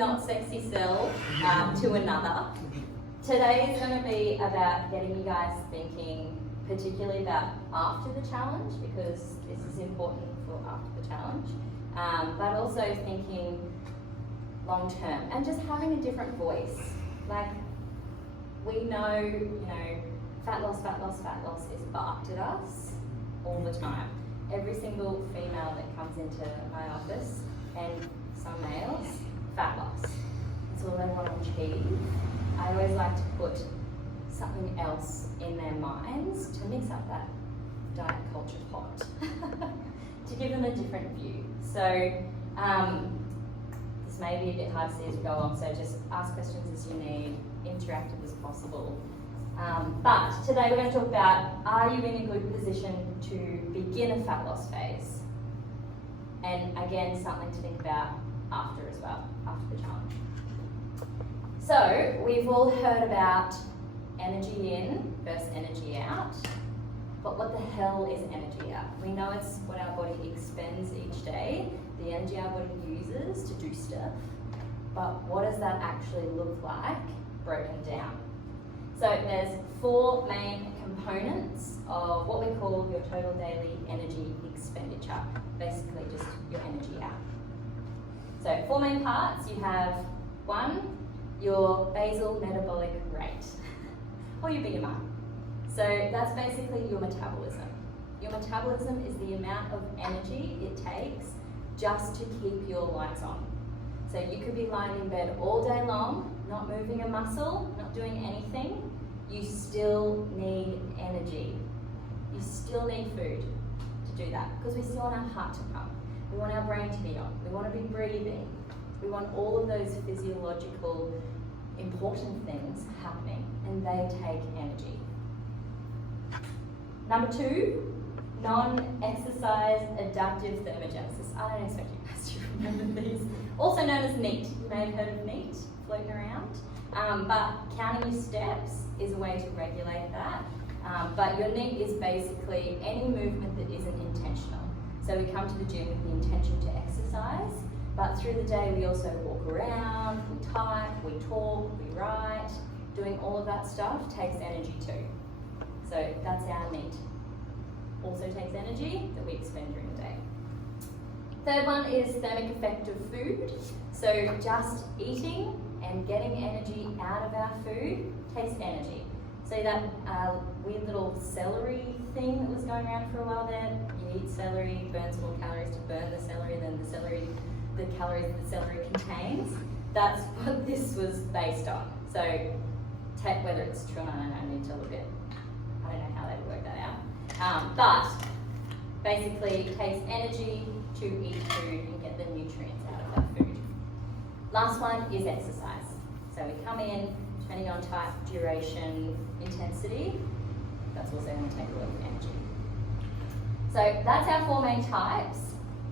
not sexy sell to another. Today is going to be about getting you guys thinking, particularly about after the challenge, because this is important for after the challenge, but also thinking long term and just having a different voice. Like, we know, fat loss is barked at us all the time. Every single female that comes into my office, and some males, fat loss. That's all they want to achieve. I always like to put something else in their minds to mix up that diet culture pot, to give them a different view. So this may be a bit hard to see as we go along, so just ask questions as you need, interactive as possible. But today we're going to talk about, are you in a good position to begin a fat loss phase? And again, something to think about after as well, after the challenge. So we've all heard about energy in versus energy out, but what the hell is energy out? We know it's what our body expends each day, the energy our body uses to do stuff, but what does that actually look like broken down? So there's 4 main components of what we call your total daily energy expenditure, basically just your energy out. So 4 main parts. You have 1, your basal metabolic rate, or your BMR. So that's basically your metabolism. Your metabolism is the amount of energy it takes just to keep your lights on. So you could be lying in bed all day long, not moving a muscle, not doing anything. You still need energy. You still need food to do that, because we still want our heart to pump. We want our brain to be on. We want to be breathing. We want all of those physiological important things happening, and they take energy. Number 2, non-exercise adaptive thermogenesis. I don't expect you guys to remember these. Also known as NEAT. You may have heard of NEAT floating around. But counting your steps is a way to regulate that. But your NEAT is basically any movement that isn't intentional. So we come to the gym with the intention to exercise, but through the day we also walk around, we type, we talk, we write. Doing all of that stuff takes energy too. So that's our NEAT. Also takes energy that we expend during the day. Third one is thermic effect of food. So just eating and getting energy out of our food takes energy. So that weird little celery thing that was going around for a while there, you eat celery, burns more calories to burn the celery than the calories that the celery contains. That's what this was based on. So whether it's true or not, I need to look at, I don't know how they would work that out. But basically it takes energy to eat food and get the nutrients out of that food. Last one is exercise. So we come in, depending on type, duration, intensity, that's also going to take a lot of energy. So that's our 4 main types.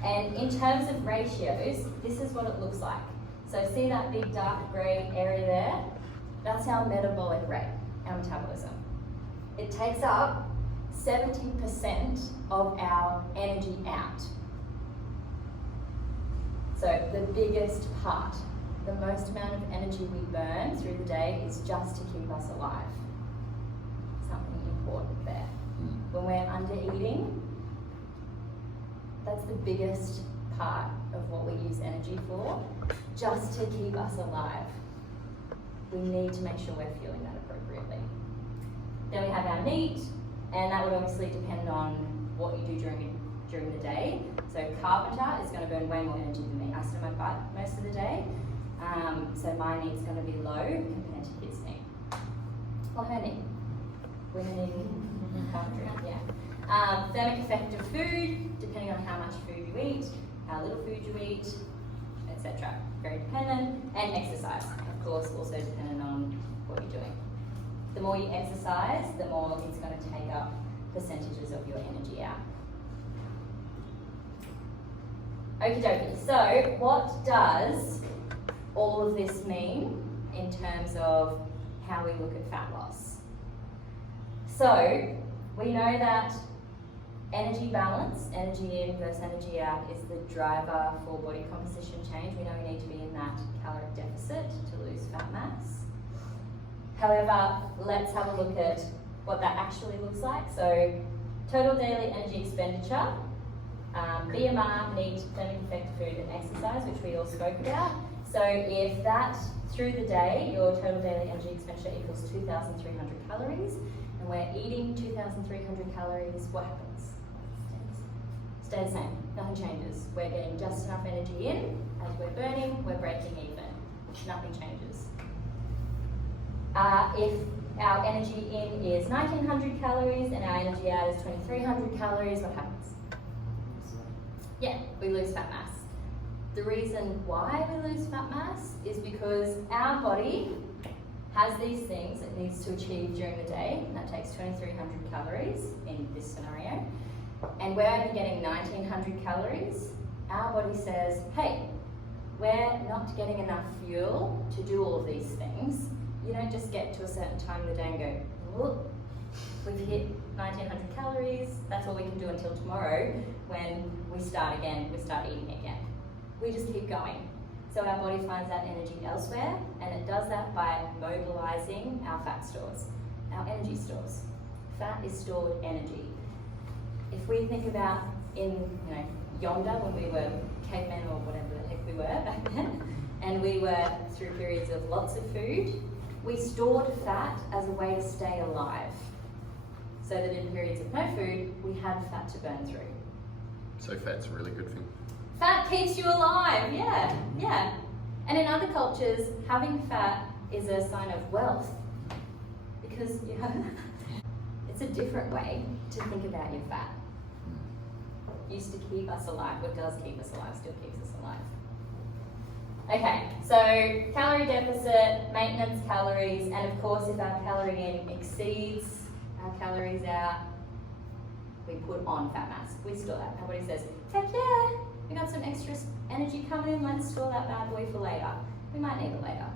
And in terms of ratios, this is what it looks like. So see that big dark grey area there? That's our metabolic rate, our metabolism. It takes up 70% of our energy out. So the biggest part, the most amount of energy we burn through the day is just to keep us alive. Something important there. When we're under eating, that's the biggest part of what we use energy for, just to keep us alive. We need to make sure we're fueling that appropriately. Then we have our NEAT, and that would obviously depend on what you do during the day. So carpenter is going to burn way more energy than me. I sit on my butt most of the day, so my NEAT's going to be low compared to his NEAT. Or her NEAT. Women in carpentry, yeah. Thermic effect of food, depending on how much food you eat, how little food you eat, etc. Very dependent. And exercise, of course, also dependent on what you're doing. The more you exercise, the more it's going to take up percentages of your energy out. Okie dokie, so what does all of this mean in terms of how we look at fat loss? So we know that energy balance, energy in versus energy out, is the driver for body composition change. We know we need to be in that caloric deficit fat mass. However, let's have a look at what that actually looks like. So total daily energy expenditure, BMR, NEAT, thermic effect, food and exercise, which we all spoke about. So if that, through the day, your total daily energy expenditure equals 2,300 calories, and we're eating 2,300 calories, what happens? Stays the same, nothing changes. We're getting just enough energy in, as we're burning, we're breaking even. Nothing changes. If our energy in is 1,900 calories and our energy out is 2,300 calories, what happens? Yeah, we lose fat mass. The reason why we lose fat mass is because our body has these things it needs to achieve during the day, and that takes 2,300 calories in this scenario, and we're only getting 1,900 calories. Our body says, hey, we're not getting enough fuel to do all of these things. You don't just get to a certain time in the day and go, whoop, we've hit 1,900 calories, that's all we can do until tomorrow when we start again, we start eating again. We just keep going. So our body finds that energy elsewhere, and it does that by mobilizing our fat stores, our energy stores. Fat is stored energy. If we think about in yonder when we were cavemen or whatever the heck we were back then, and we were through periods of lots of food, we stored fat as a way to stay alive. So that in periods of no food, we had fat to burn through. So fat's a really good thing. Fat keeps you alive, yeah. And in other cultures, having fat is a sign of wealth because it's a different way to think about your fat. Used to keep us alive, what does keep us alive, still keeps us alive. Okay, so calorie deficit, maintenance calories, and of course if our calorie in exceeds our calories out, we put on fat mass. We store that. Our body says, heck yeah, we got some extra energy coming in, let's store that bad boy for later. We might need it later.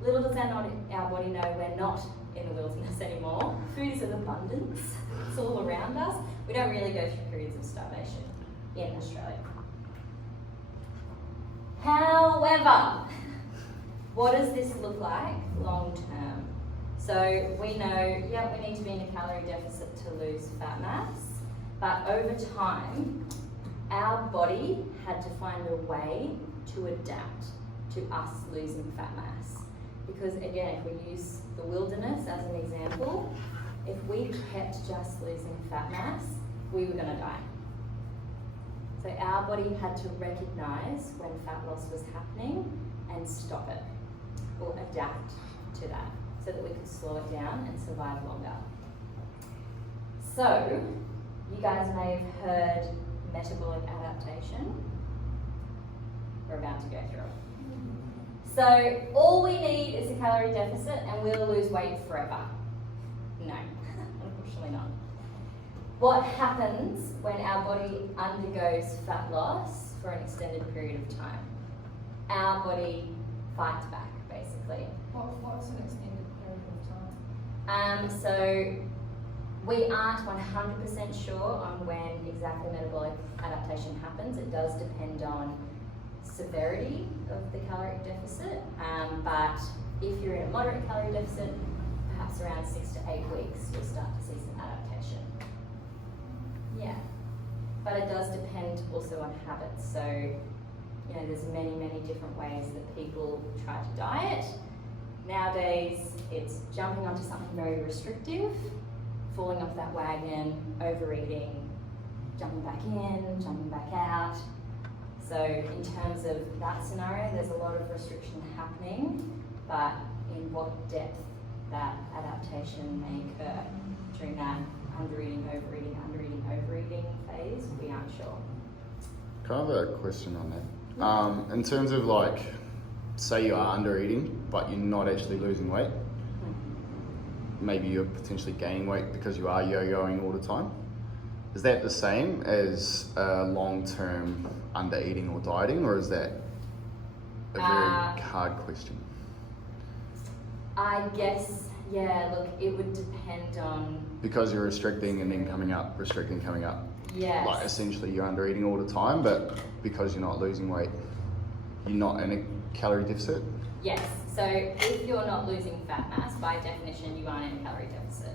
Little does our body know we're not in the wilderness anymore. Food is in abundance, it's all around us. We don't really go through periods of starvation in Australia. However, what does this look like long term? So we know, yeah, we need to be in a calorie deficit to lose fat mass, but over time, our body had to find a way to adapt to us losing fat mass. Because again, if we use the wilderness as an example, if we kept just losing fat mass, we were going to die. So our body had to recognize when fat loss was happening and stop it, or adapt to that, so that we could slow it down and survive longer. So, you guys may have heard metabolic adaptation. We're about to go through it. So, all we need is a calorie deficit and we'll lose weight forever. No, unfortunately not. What happens when our body undergoes fat loss for an extended period of time? Our body fights back, basically. What's an extended period of time? So we aren't 100% sure on when exactly metabolic adaptation happens. It does depend on severity of the caloric deficit, but if you're in a moderate calorie deficit, perhaps around 6 to 8 weeks, you'll start to see some adaptation. Yeah, but it does depend also on habits. So, there's many, many different ways that people try to diet. Nowadays, it's jumping onto something very restrictive, falling off that wagon, overeating, jumping back in, jumping back out. So in terms of that scenario, there's a lot of restriction happening, but in what depth that adaptation may occur during that undereating, overeating phase, we aren't sure. Can I have a question on that? In terms of say you are undereating, but you're not actually losing weight, maybe you're potentially gaining weight because you are yo-yoing all the time. Is that the same as long-term undereating or dieting, or is that a very hard question? I guess, yeah, look, it would depend on... Because you're restricting and then coming up, restricting, coming up. Yes. Essentially you're undereating all the time, but because you're not losing weight, you're not in a calorie deficit? Yes, so if you're not losing fat mass, by definition, you aren't in a calorie deficit.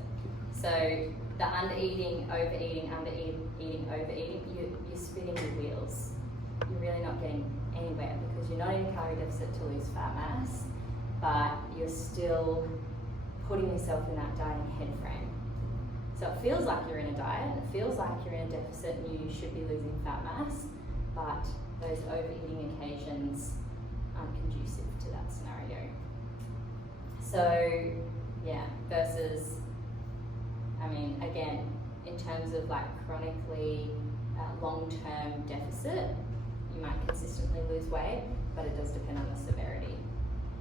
So the under-eating, overeating, you're spinning your wheels. You're really not getting anywhere because you're not in a calorie deficit to lose fat mass, but you're still putting yourself in that dieting head frame. So it feels like you're in a diet, it feels like you're in a deficit and you should be losing fat mass, but those overeating occasions aren't conducive to that scenario. So, yeah, versus, I mean, again, in terms of like chronically long-term deficit, you might consistently lose weight, but it does depend on the severity.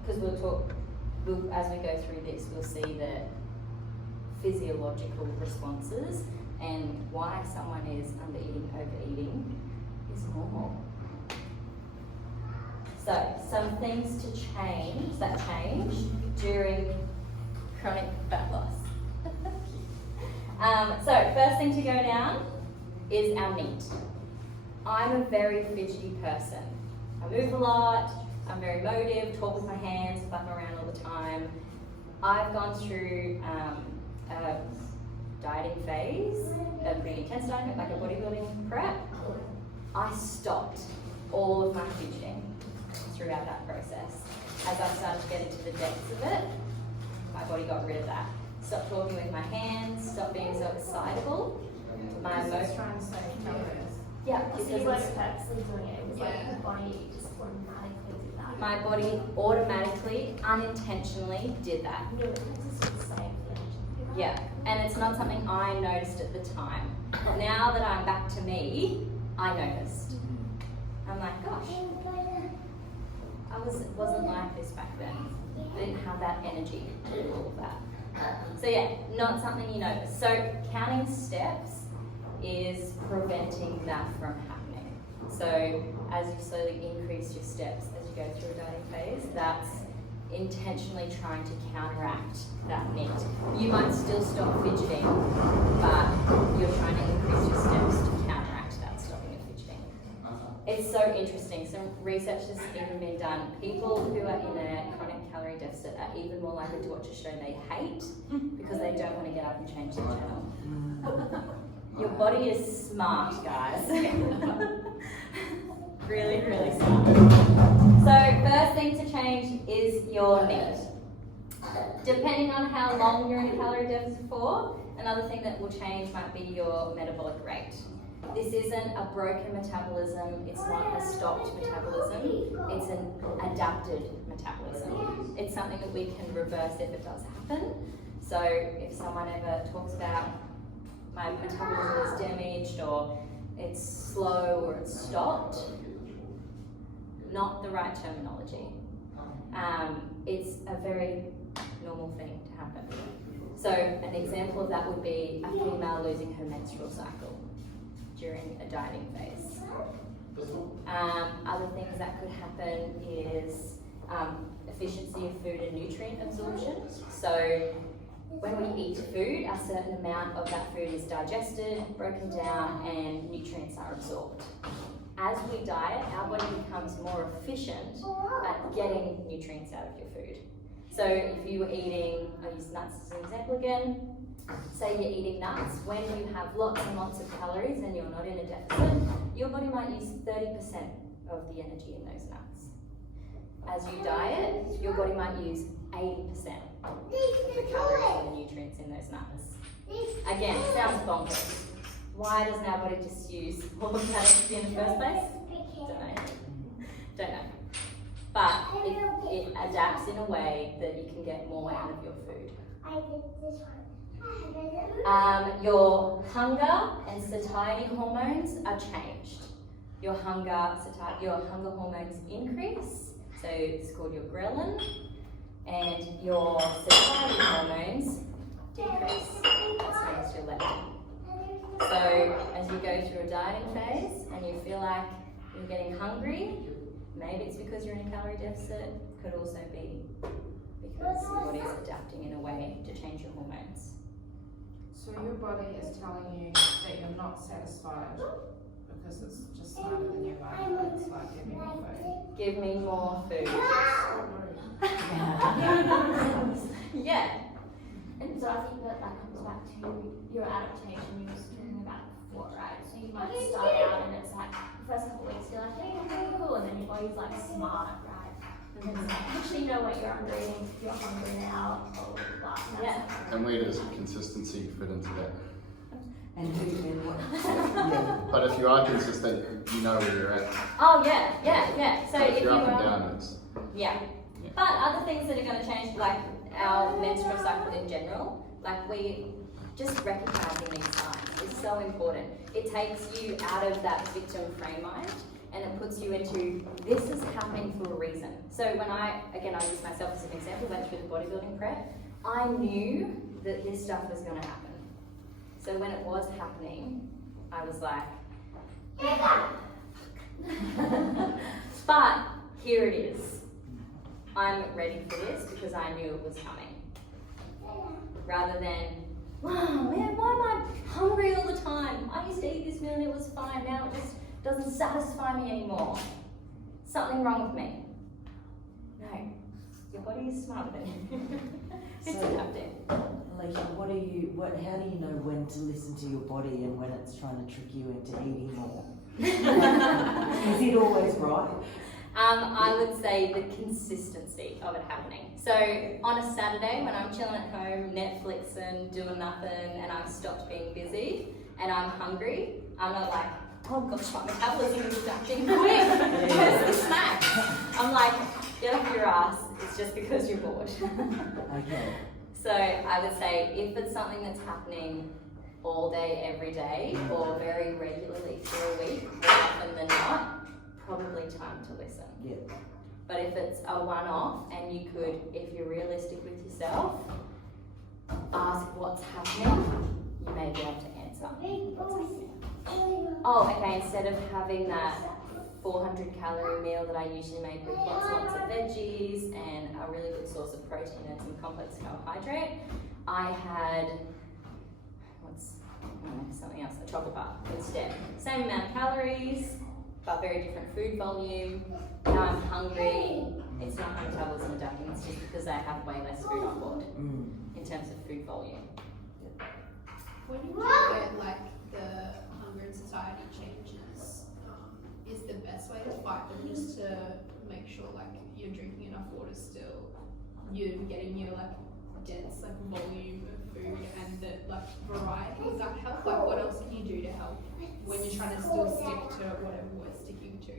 Because as we go through this, we'll see the physiological responses and why someone is under-eating, overeating is normal. So, some things to change, that change during chronic fat loss. So, first thing to go down is our meat. I'm a very fidgety person. I move a lot, I'm very emotive, talk with my hands, flap around all the time. I've gone through a dieting phase, a pretty intense diet, like a bodybuilding prep. I stopped all of my fidgeting throughout that process. As I started to get into the depths of it, my body got rid of that. Stopped talking with my hands, stopped being so excitable. My emotions. Trying to say calories. Yeah, So because you weren't purposely doing it, it was like the body just automatically did that. my body automatically, unintentionally did that. Yeah, but it's just the same thing. Yeah, and it's not something I noticed at the time. Now that I'm back to me, I noticed. I'm like, gosh, I wasn't like this back then. I didn't have that energy to do all of that. So yeah, not something you notice. So counting steps is preventing that from happening. So as you slowly increase your steps as you go through a dieting phase, that's intentionally trying to counteract that need. You might still stop fidgeting, but you're trying to increase your steps to counteract that stopping of fidgeting. It's so interesting. Some research has even been done. People who are in a chronic calorie deficit are even more likely to watch a show they hate because they don't want to get up and change the channel. Your body is smart, guys. Really, really smart. So first thing to change is your meat. Depending on how long you're in a calorie deficit for, another thing that will change might be your metabolic rate. This isn't a broken metabolism, it's not a stopped metabolism, it's an adapted metabolism. It's something that we can reverse if it does happen. So if someone ever talks about my metabolism is damaged or it's slow or it's stopped, not the right terminology. It's a very normal thing to happen. So an example of that would be a female losing her menstrual cycle during a dieting phase. Other things that could happen is efficiency of food and nutrient absorption. So when we eat food, a certain amount of that food is digested, broken down, and nutrients are absorbed. As we diet, our body becomes more efficient at getting nutrients out of your food. So if you were eating, I'll use nuts as an example again, say you're eating nuts, when you have lots and lots of calories and you're not in a deficit, your body might use 30% of the energy in those nuts. As you diet, your body might use 80% of the calories and the nutrients in those nuts. Again, sounds bonkers. Why doesn't our body just use all of that energy in the first place? Don't know. But it adapts in a way that you can get more out of your food. Your hunger and satiety hormones are changed. Your hunger hormones increase, so it's called your ghrelin, and your satiety hormones decrease. That's known as your leptin. So as you go through a dieting phase and you feel like you're getting hungry, maybe it's because you're in a calorie deficit, could also be because your body is adapting in a way to change your hormones. So your body is telling you that you're not satisfied because it's just smarter than your body. It's like, give me more food. Give me more food. because I think that comes back to your adaptation you were talking about before, right? So you might start out and it's like the first couple of weeks you're like, hey, I'm really cool, and then your body's like smart, right? And then it's like, actually, you know what, you're under eating, you're hungry now, blah blah blah. And Yeah. And where does consistency fit into that? And who and what? Yeah. But if you are consistent, you know where you're at. Oh yeah. So But if if you you're up and are, down, it's yeah. Yeah. But other things that are going to change, like our menstrual cycle in general, like we just recognizing these signs is so important. It takes you out of that victim frame mind and it puts you into this is happening for a reason. So when I use myself as an example, went through the bodybuilding prep, I knew that this stuff was going to happen. So when it was happening, I was like, but here it is. I'm ready for this because I knew it was coming. Rather than, wow, man, why am I hungry all the time? I used to eat this meal and it was fine. Now it just doesn't satisfy me anymore. Something wrong with me. No, your body is smarter than you. It's So- adapting. Alicia, how do you know when to listen to your body and when it's trying to trick you into eating more? Is it always right? I would say the consistency of it happening. So on a Saturday when I'm chilling at home, Netflixing, doing nothing, and I've stopped being busy, and I'm hungry, I'm not like, oh gosh, my metabolism is acting quick. Where's the snack? I'm like, get off your ass. It's just because you're bored. Okay. So I would say if it's something that's happening all day, every day, or very regularly through a week, more often than not, probably time to listen. Yeah. But if it's a one-off and you could, if you're realistic with yourself, ask what's happening, you may be able to answer what's happening. Oh, okay, instead of having that 400 calorie meal that I usually make with lots and lots of veggies and a really good source of protein and some complex carbohydrate, I had something else, a chocolate bar instead. Same amount of calories, but very different food volume. Now I'm hungry. It's not my metabolism adapting, it's just because I have way less food on board in terms of food volume. When you get like the hunger and satiety changes, is the best way to fight them just to make sure like you're drinking enough water still, you're getting your like dense like volume of food and the like variety? Does that help? Like what else can you do to help when you're trying to still stick to whatever we're sticking to?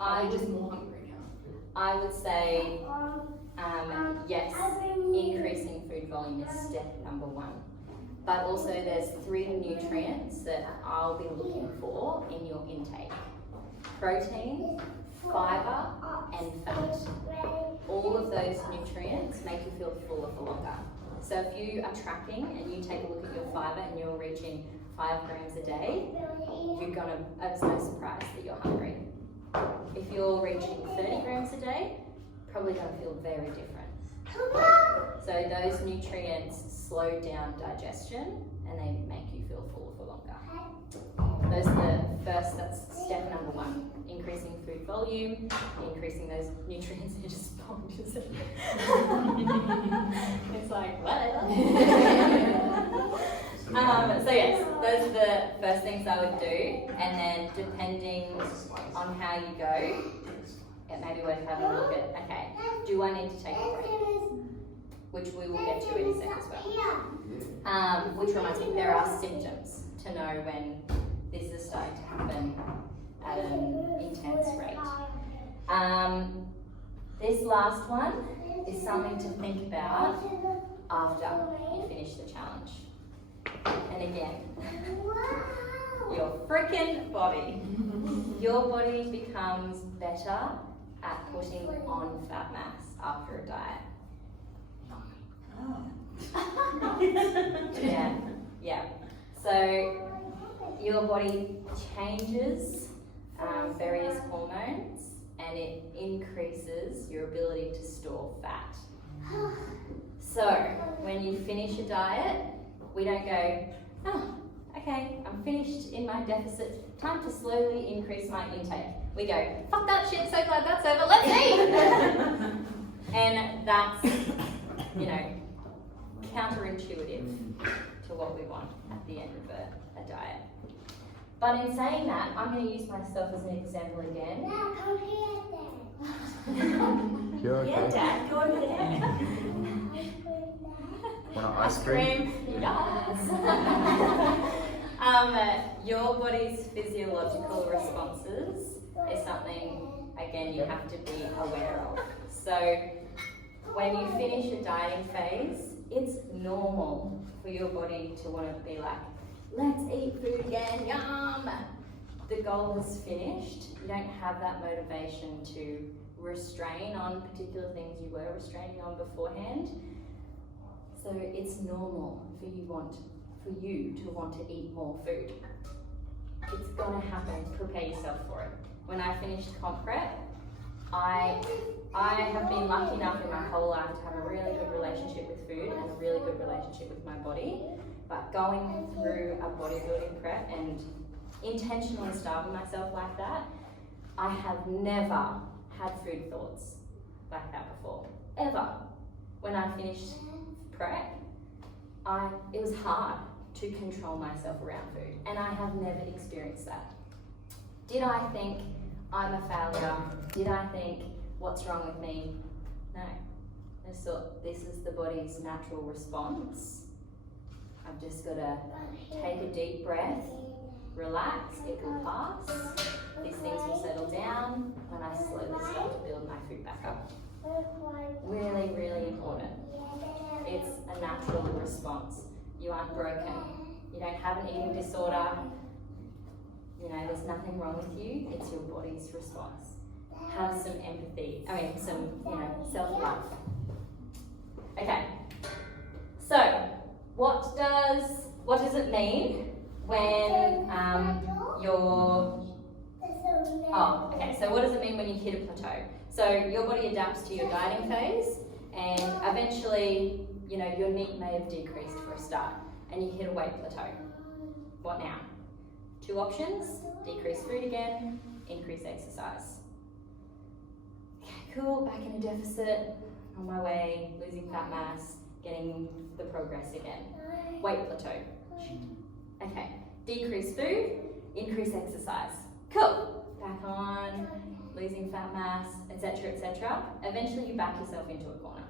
Are you just more hungry now? I would say yes, increasing food volume is step number one. But also there's 3 nutrients that I'll be looking for in your intake. Protein, fibre and fat. All of those nutrients make you feel fuller for longer. So if you are tracking and you take a look at your fibre and you're reaching 5 grams a day, it's no surprise that you're hungry. If you're reaching 30 grams a day, probably going to feel very different. So those nutrients slow down digestion and they make you feel fuller for longer. That's step number 1. Increasing food volume, increasing those nutrients. It just punches it. It's like, whatever. So yes, those are the first things I would do, and then depending on how you go, it may be worth having a look at, okay, do I need to take a break? Which we will get to in a sec as well. Which reminds me, there are symptoms to know when this is starting to happen at an intense rate. This last one is something to think about after you finish the challenge. And again, your freaking body. Your body becomes better at putting on fat mass after a diet. Yeah. So your body changes various hormones and it increases your ability to store fat. So when you finish a diet, we don't go, oh, okay, I'm finished in my deficit, time to slowly increase my intake. We go, fuck that shit, so glad that's over, let's eat! And that's, counterintuitive to what we want at the end of a diet. But in saying that, I'm going to use myself as an example again. You're okay. Yeah, Dad, go over there. Want an ice cream? Yes. Your body's physiological responses is something, again, you have to be aware of. So when you finish a dieting phase, it's normal for your body to want to be like, let's eat food again, yum! The goal is finished. You don't have that motivation to restrain on particular things you were restraining on beforehand. So it's normal for you to want to eat more food. It's gonna happen. Prepare yourself for it. When I finished comp prep, I have been lucky enough in my whole life to have a really good relationship with food and a really good relationship with my body. But going through a bodybuilding prep and intentionally starving myself like that, I have never had food thoughts like that before, ever. When I finished prep, it was hard to control myself around food, and I have never experienced that. Did I think I'm a failure? Did I think, what's wrong with me? No. I just thought, this is the body's natural response. I've just got to take a deep breath, relax, it will pass. These things will settle down when I slowly start to build my food back up. Really, really important. It's a natural response. You aren't broken. You don't have an eating disorder. You know, there's nothing wrong with you. It's your body's response. Have some empathy. Self-love. Okay. So, what does it mean when so what does it mean when you hit a plateau? So your body adapts to your dieting phase, and eventually, your NEAT may have decreased for a start, and you hit a weight plateau. What now? 2 options: decrease food again, increase exercise. Okay, cool, back in a deficit, on my way, losing fat mass, getting the progress again. Weight plateau. Okay, decrease food, increase exercise. Cool, back on, losing fat mass, etc., etc. Eventually you back yourself into a corner.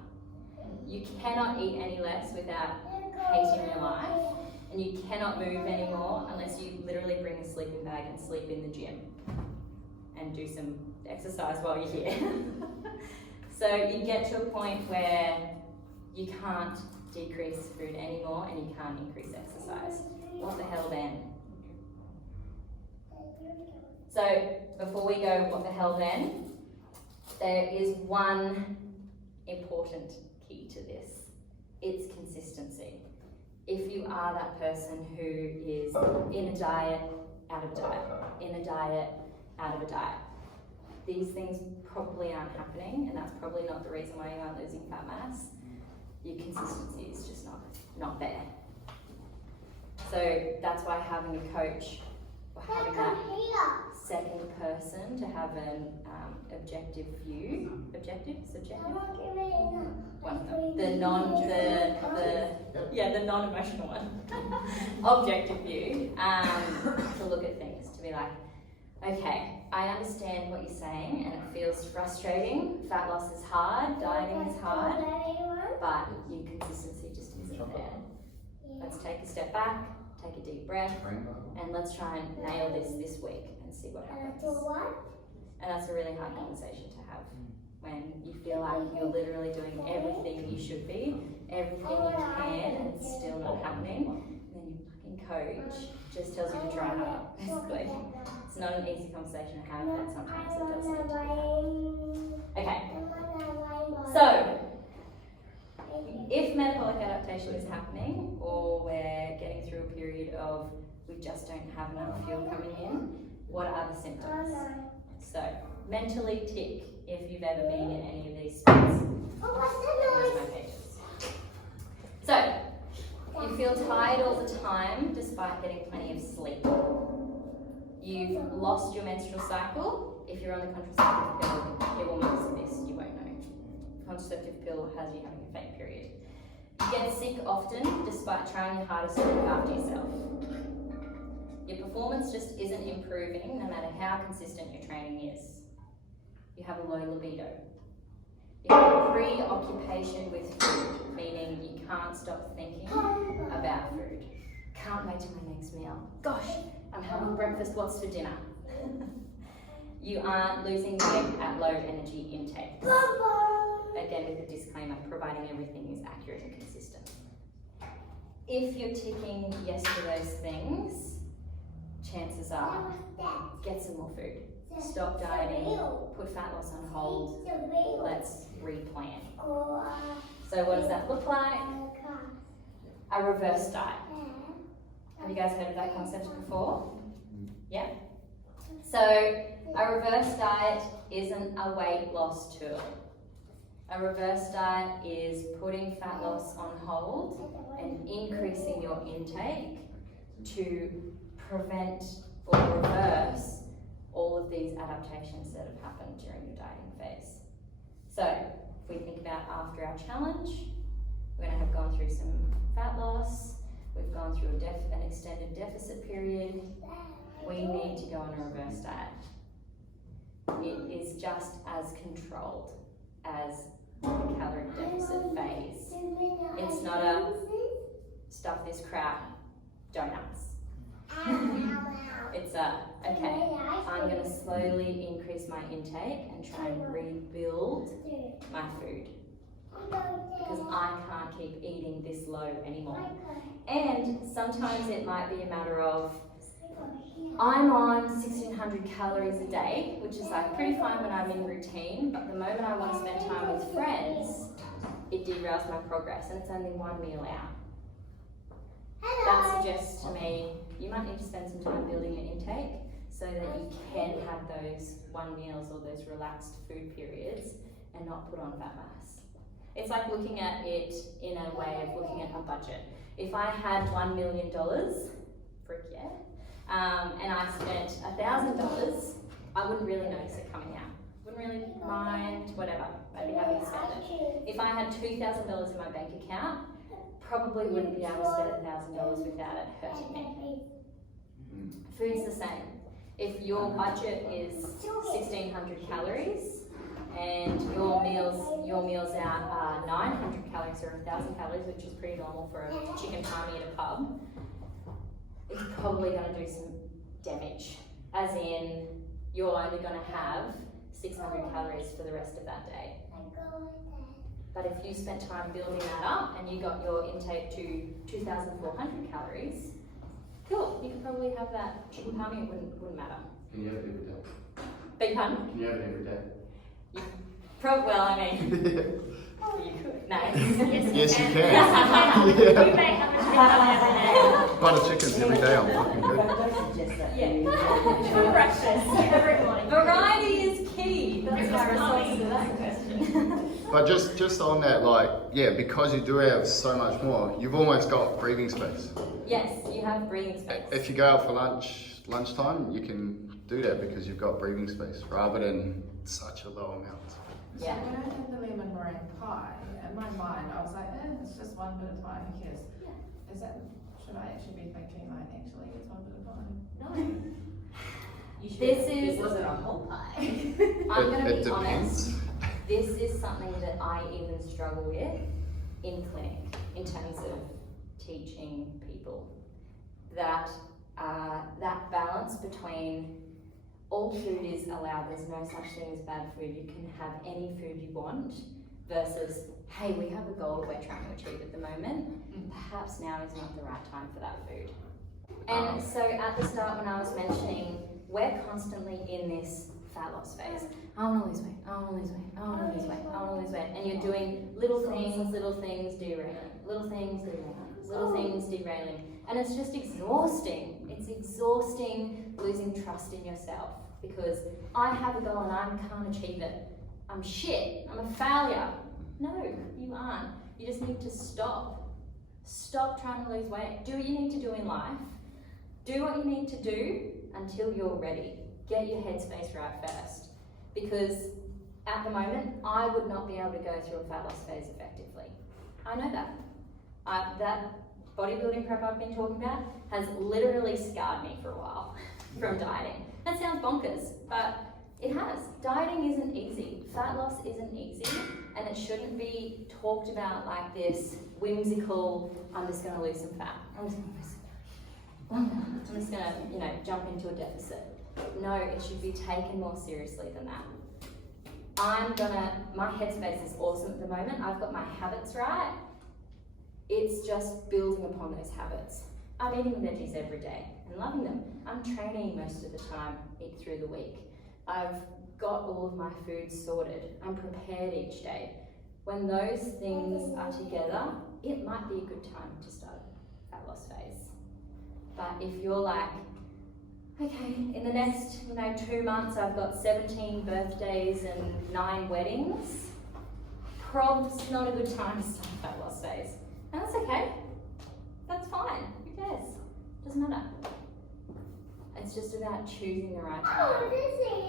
You cannot eat any less without hating your life, and you cannot move anymore unless you literally bring a sleeping bag and sleep in the gym and do some exercise while you're here. So you get to a point where you can't decrease food anymore and you can't increase exercise. What the hell then? So before we go, what the hell then? There is one important key to this. It's consistency. If you are that person who is in a diet, out of a diet, in a diet, out of a diet, these things probably aren't happening, and that's probably not the reason why you aren't losing fat mass. Your consistency is just not there. So that's why having a coach, or having that second person to have an objective view, subjective? One of them. The non-emotional one. Objective view, to look at things, to be like, okay, I understand what you're saying and it feels frustrating. Fat loss is hard, dieting is hard, but your consistency just isn't there. Let's take a step back, take a deep breath, and let's try and nail this week and see what happens. And that's a really hard conversation to have when you feel like you're literally doing everything you should be, everything you can, and it's still not happening. And then your fucking coach just tells you to try harder, basically. It's not an easy conversation to have, but sometimes it does lead to that. Okay, so if metabolic adaptation is happening, or we're getting through a period of we just don't have enough fuel coming in, what are the symptoms? So, mentally tick if you've ever been in any of these spots. Here's my pages. So, you feel tired all the time despite getting plenty of sleep. You've lost your menstrual cycle. If you're on the contraceptive pill, it will mask this, you won't know. Contraceptive pill has you having a fake period. You get sick often despite trying your hardest to look after yourself. Your performance just isn't improving no matter how consistent your training is. You have a low libido. You have a preoccupation with food, meaning you can't stop thinking about food. Can't wait till my next meal. Gosh, I'm having breakfast, what's for dinner? You aren't losing weight at low energy intakes. Again, with a disclaimer, providing everything is accurate and consistent. If you're ticking yes to those things, chances are, get some more food. Stop dieting, put fat loss on hold, let's replan. So what does that look like? A reverse diet. Have you guys heard of that concept before? Yeah? So a reverse diet isn't a weight loss tool. A reverse diet is putting fat loss on hold and increasing your intake to prevent or reverse all of these adaptations that have happened during your dieting phase. So if we think about after our challenge, we're going to have gone through some fat loss, we've gone through an extended deficit period, we need to go on a reverse diet. It is just as controlled as the caloric deficit phase. It's not a stuff this crap, donuts. It's a, okay, I'm going to slowly increase my intake and try and rebuild my food. Because I can't keep eating this low anymore. And sometimes it might be a matter of, I'm on 1600 calories a day, which is like pretty fine when I'm in routine, but the moment I want to spend time with friends, it derails my progress, and it's only one meal out. That suggests to me, you might need to spend some time building your intake so that you can have those one meals or those relaxed food periods and not put on fat mass. It's like looking at it in a way of looking at a budget. If I had $1 million, frick yeah, and I spent $1,000, I wouldn't really notice it coming out. Wouldn't really mind, whatever, I'd be happy to spend it. If I had $2,000 in my bank account, probably wouldn't be able to spend $1,000 without it hurting me. Food's the same. If your budget is 1600 calories and your meals out are 900 calories or 1000 calories, which is pretty normal for a chicken palmy at a pub, it's probably going to do some damage. As in, you're only going to have 600 calories for the rest of that day. But if you spent time building that up and you got your intake to 2,400 calories, cool, you could probably have that chicken palmy, it wouldn't matter. Can you have it every day? Beg your pardon? Can you have it every day? Well, I mean, you could. No. Yes, you can. Yeah. You may have a chicken every day. Butter chickens every day, I'm fucking good. Don't suggest that. Yeah. For breakfast every morning. Variety is key. That's my response to that question. But just on that, like, yeah, because you do have so much more, you've almost got breathing space. Yes, you have breathing space. If you go out for lunchtime, you can do that because you've got breathing space rather than such a low amount. So Yeah. when I had the lemon meringue pie, in my mind I was like, it's just one bit of pie, who cares? Yeah. Is that, should I actually be thinking like, actually it's one bit of pie? No. This is, It wasn't a whole pie. I'm going to It be honest, depends. this is something that I even struggle with in clinic in terms of teaching people. That balance between all food is allowed, there's no such thing as bad food, you can have any food you want, versus, hey, we have a goal we're trying to achieve at the moment, perhaps now is not the right time for that food. And so at the start when I was mentioning, we're constantly in this fat loss phase. I want to lose weight, I want to lose weight, I want to lose weight, I want to lose weight. And you're doing little things derailing, little things derailing, little things derailing. And it's just exhausting. It's exhausting losing trust in yourself because I have a goal and I can't achieve it. I'm shit, I'm a failure. No, you aren't. You just need to stop. Stop trying to lose weight. Do what you need to do in life. Do what you need to do until you're ready. Get your headspace right first. Because at the moment, I would not be able to go through a fat loss phase effectively. I know that. That bodybuilding prep I've been talking about has literally scarred me for a while from dieting. That sounds bonkers, but it has. Dieting isn't easy. Fat loss isn't easy, and it shouldn't be talked about like this whimsical, I'm just going to lose some fat. I'm just going to, jump into a deficit. No, it should be taken more seriously than that. My headspace is awesome at the moment. I've got my habits right. It's just building upon those habits. I'm eating veggies every day and loving them. I'm training most of the time through the week. I've got all of my food sorted. I'm prepared each day. When those things are together, it might be a good time to start a fat loss phase. But if you're like, okay, in the next 2 months I've got 17 birthdays and 9 weddings, probably not a good time to start a fat loss phase. And that's okay. That's fine. Who cares? Doesn't matter. It's just about choosing the right time.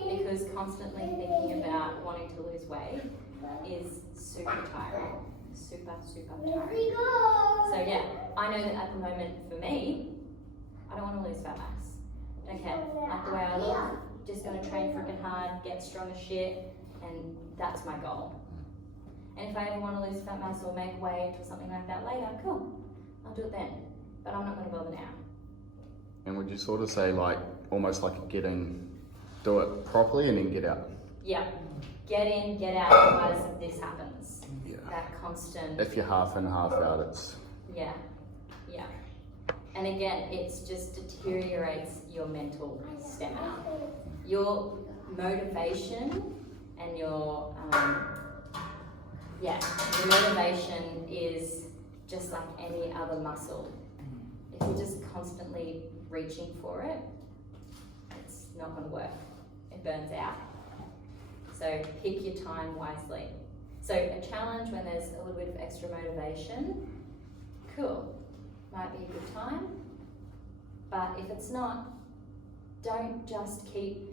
Because constantly thinking about wanting to lose weight is super tiring. Super tiring. So yeah, I know that at the moment for me, I don't want to lose fat mass. Don't care. Like the way I look, just going to train freaking hard, get strong as shit, and that's my goal. And if I ever want to lose fat mass or make weight or something like that later, cool, I'll do it then. But I'm not going to bother now. And would you sort of say like, almost like do it properly and then get out? Yeah. Get in, get out, otherwise this happens. Yeah. That constant. If you're half in, half out, it's... Yeah. And again, it's just deteriorates your mental stamina. Your motivation and your motivation is just like any other muscle. If you're just constantly reaching for it, it's not going to work. It burns out. So pick your time wisely. So a challenge when there's a little bit of extra motivation, cool. Might be a good time, but if it's not, don't just keep,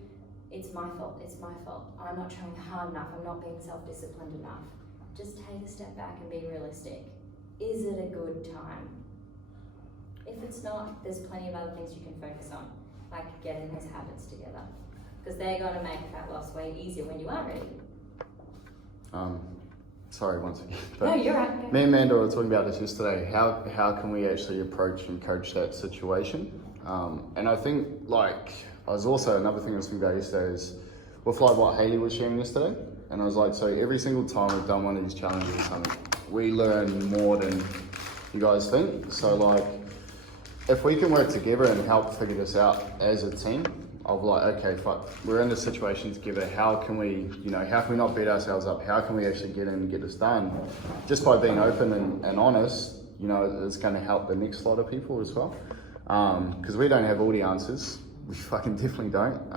it's my fault, I'm not trying hard enough, I'm not being self-disciplined enough. Just take a step back and be realistic. Is it a good time? If it's not, there's plenty of other things you can focus on, like getting those habits together, because they're going to make fat loss way easier when you are ready. Sorry once again. But no, you're right. Me and Amanda were talking about this yesterday. How can we actually approach and coach that situation? And I think like I was also another thing I was thinking about yesterday is with like what Hayley was sharing yesterday. And I was like, so every single time we've done one of these challenges or something, we learn more than you guys think. So like if we can work together and help figure this out as a team, of like, okay, fuck, we're in this situation together. How can we not beat ourselves up? How can we actually get in and get this done? Just by being open and honest, it's going to help the next lot of people as well. Because we don't have all the answers. We fucking definitely don't.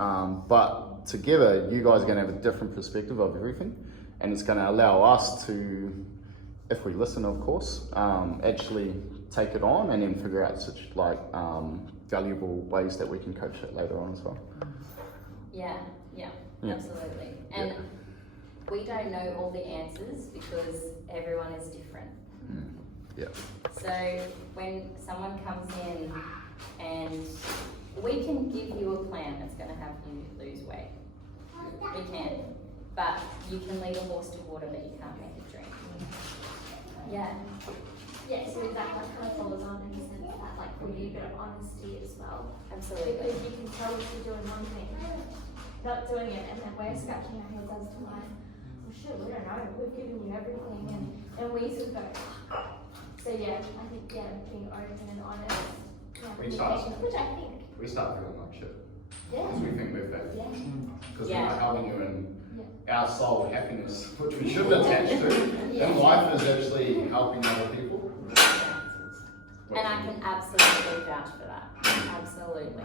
But together, you guys are going to have a different perspective of everything. And it's going to allow us to, if we listen, of course, actually take it on and then figure out such like, valuable ways that we can coach it later on as well. Yeah. Absolutely. And we don't know all the answers because everyone is different. Yeah. So when someone comes in and we can give you a plan that's going to have you lose weight. We can. But you can lead a horse to water, but you can't make it drink. Yeah. Yeah, so that kind of follows on in the sense that like we need a bit of honesty as well. Absolutely. Because you can tell us you're doing one thing, not doing it, and then we're scratching our heads as to like, well shit, we don't know, we've given you everything, and we sort of go, so yeah, I think being open and honest, which I think. We start feeling like shit. Yeah. Because we think we're fake. Yeah. Because we're not helping you in our soul happiness, which we should attach to. And life is actually helping other people. And I can absolutely vouch for that. Absolutely.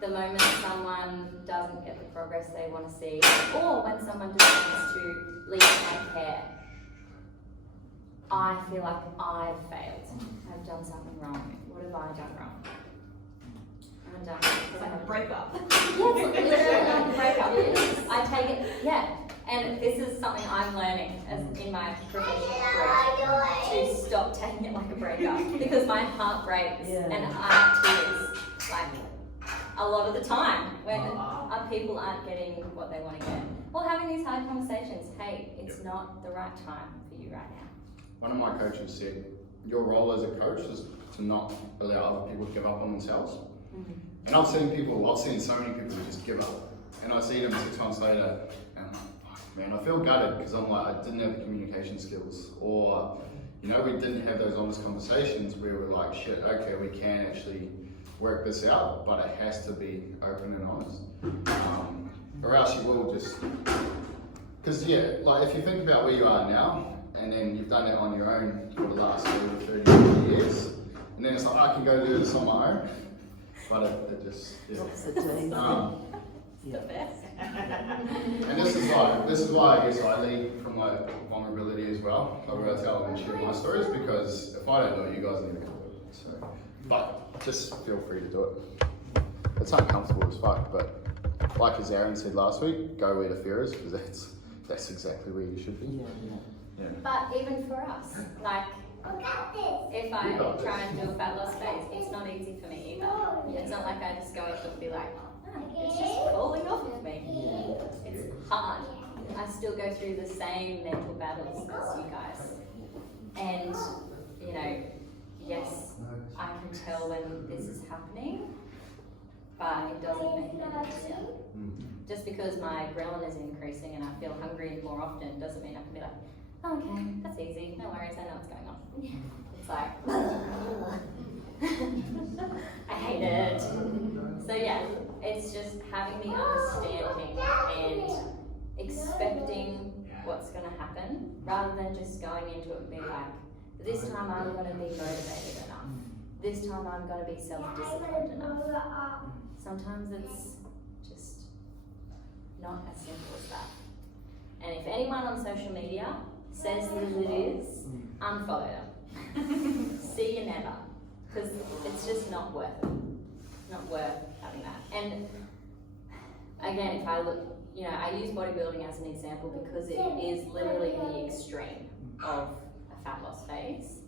The moment someone doesn't get the progress they want to see, or when someone decides to leave my care, I feel like I've failed. I've done something wrong. What have I done wrong? I'm done. It's like a breakup. Yes, literally like a breakup. I take it, and this is something I'm learning as in my professional career, to stop stopped taking it like a breakup because my heart breaks Yeah. and I have tears like a lot of the time when people aren't getting what they want to get. Or having these hard conversations. Hey, it's not the right time for you right now. One of my coaches said, your role as a coach is to not allow other people to give up on themselves. And I've seen so many people just give up. And I see them 6 months later, and I'm like, fuck, man, I feel gutted because I'm like, I didn't have the communication skills. Or, you know, we didn't have those honest conversations where we're like, shit, okay, we can actually work this out, but it has to be open and honest. Or else you will just, because yeah, like if you think about where you are now, and then you've done it on your own for the last 30 years, and then it's like, I can go do this on my own, but it just, yeah. What's the day? The best. And this is why I guess I lead from my vulnerability as well. I will tell and share my stories because if I don't do it, you guys need to do it. So, but just feel free to do it. It's uncomfortable as fuck, but like as Aaron said last week, go where the fear is because that's exactly where you should be. Yeah. But even for us, like if I try and do a fat loss phase, it's not easy for me either. It's not like I just go into it and be like, it's just falling off of me. It's hard. I still go through the same mental battles as you guys. And, you know, yes, I can tell when this is happening, but it doesn't make it any easier. Just because my ghrelin is increasing and I feel hungry more often doesn't mean I can be like, oh, okay, that's easy, no worries, I know what's going on. It's like, I hate it. So yeah, it's just having the understanding and expecting what's going to happen rather than just going into it and being like, this time I'm going to be motivated enough. This time I'm going to be self-disciplined enough. Sometimes it's just not as simple as that. And if anyone on social media says that it is, unfollow them. See you never. Because it's just not worth it. It's not worth having that. And again, if I look, you know, I use bodybuilding as an example because it is literally the extreme of a fat loss phase.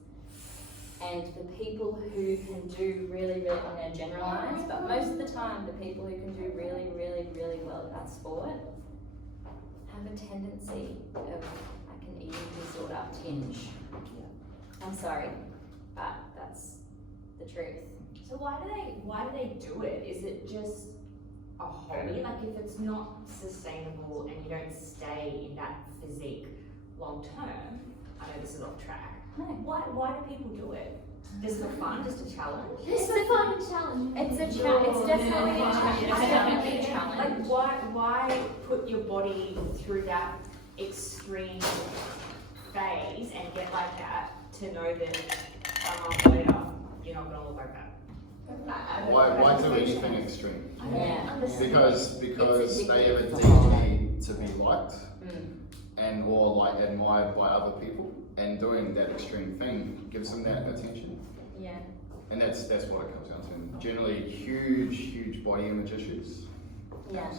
And the people who can do really, really, I'm going to generalise, but most of the time the people who can do really, really, really well at that sport have a tendency of like an eating disorder tinge. I'm sorry, but that's the truth. So why do they do it? Is it just a hobby? Like if it's not sustainable and you don't stay in that physique long term, I know this is off track. No. Why do people do it? Just for fun, just a challenge? It's a fun challenge. It's a challenge. It's definitely a challenge. It's definitely a challenge. Like why put your body through that extreme phase and get like that to know that a month later you're not gonna look like that? Why do anything extreme? Yeah. Because It's they have a addictive. deep need to be liked and or like admired by other people, and doing that extreme thing gives them that attention. Yeah. And that's what it comes down to. And generally, huge body image issues. Yeah.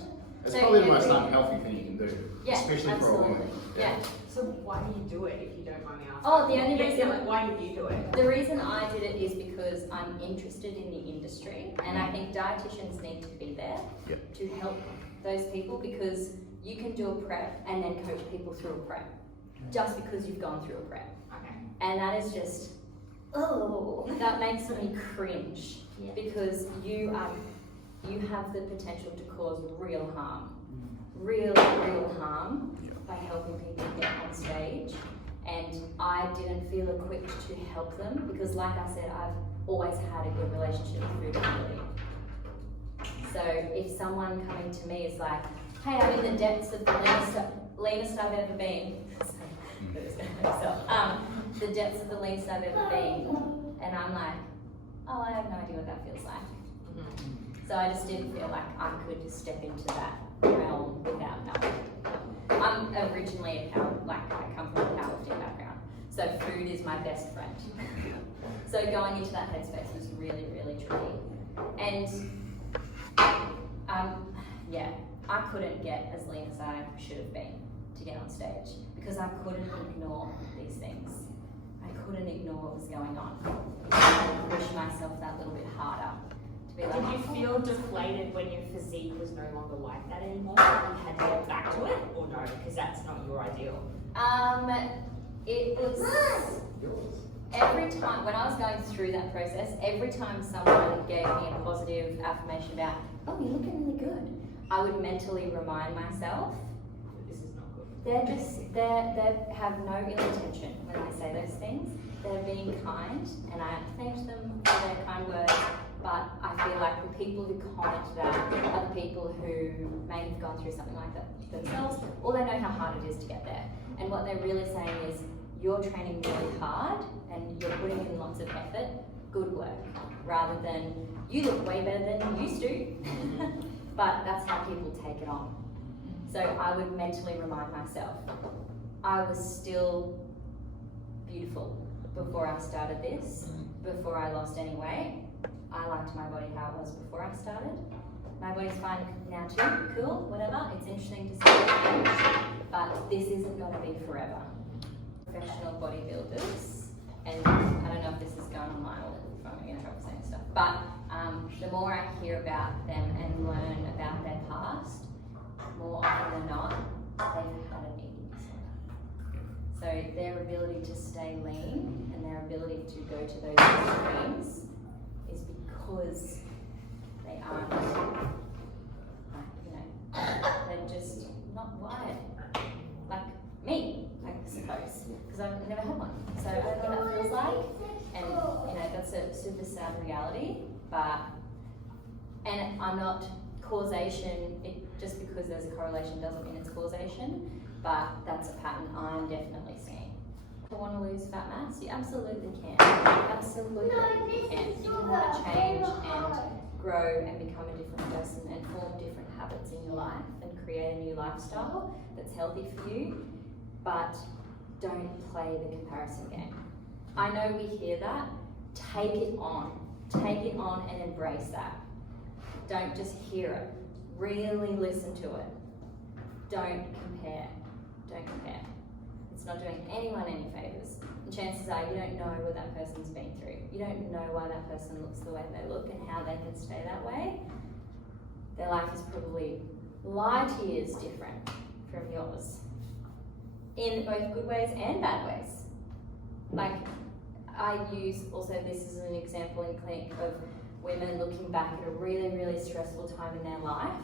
It's So probably the you- most unhealthy thing you can do, Yeah, especially absolutely. for a woman. Yeah. So why do you do it if you don't mind me asking? Oh, the only reason- why did you do it? The reason I did it is because I'm interested in the industry, and I think dietitians need to be there to help those people, because you can do a prep and then coach people through a prep just because you've gone through a prep. Okay. And that is just, oh, that makes me cringe, because you have the potential to cause real harm, real harm by helping people get on stage. And I didn't feel equipped to help them because, like I said, I've always had a good relationship with food quality. So if someone coming to me is like, hey, I'm in the depths of the leanest I've ever been, the depths of the leanest I've ever been, and I'm like, oh, I have no idea what that feels like. So I just didn't feel like I could step into that realm without knowing. I'm originally I come from a powerlifting background, so food is my best friend. So going into that headspace was really, really tricky. And I couldn't get as lean as I should have been to get on stage because I couldn't ignore these things. I couldn't ignore what was going on. And push myself that little bit harder to be like. Did you feel deflated when your physique was no longer like that anymore? You had to get back to it, or no? Because that's not your ideal. It was every time when I was going through that process, every time someone gave me a positive affirmation about, oh, you're looking really good, I would mentally remind myself, This is not good. they have no ill intention when I say those things. They're being kind, and I thanked them for their kind words. But I feel like the people who comment that are the people who may have gone through something like that themselves, or they know how hard it is to get there. And what they're really saying is, you're training really hard and you're putting in lots of effort, good work, rather than you look way better than you used to. But that's how people take it on. So I would mentally remind myself, I was still beautiful before I started this, before I lost any weight. I liked my body how it was before I started. My body's fine now too, cool, whatever. It's interesting to see it change, but this isn't going to be forever. Professional bodybuilders, and I don't know if this is going online or if I'm going to help saying stuff, but the more I hear about them and learn about their past, more often than not, they've had an eating disorder. So their ability to stay lean and their ability to go to those extremes is because they aren't, they're just not wired like me, I suppose, because I've never had one. So I don't know what that feels like, and that's a super sad reality. And I'm not causation. Just because there's a correlation doesn't mean it's causation, but that's a pattern I'm definitely seeing. If you want to lose fat mass, you absolutely can. Absolutely you can. You can want to change and grow and become a different person and form different habits in your life and create a new lifestyle that's healthy for you, but don't play the comparison game. I know we hear that. Take it on. Take it on and embrace that. Don't just hear it. Really listen to it. Don't compare. Don't compare. It's not doing anyone any favours. And chances are you don't know what that person's been through. You don't know why that person looks the way they look and how they can stay that way. Their life is probably light years different from yours. In both good ways and bad ways. Like, I use also this as an example in clinic of women looking back at a really, really stressful time in their life,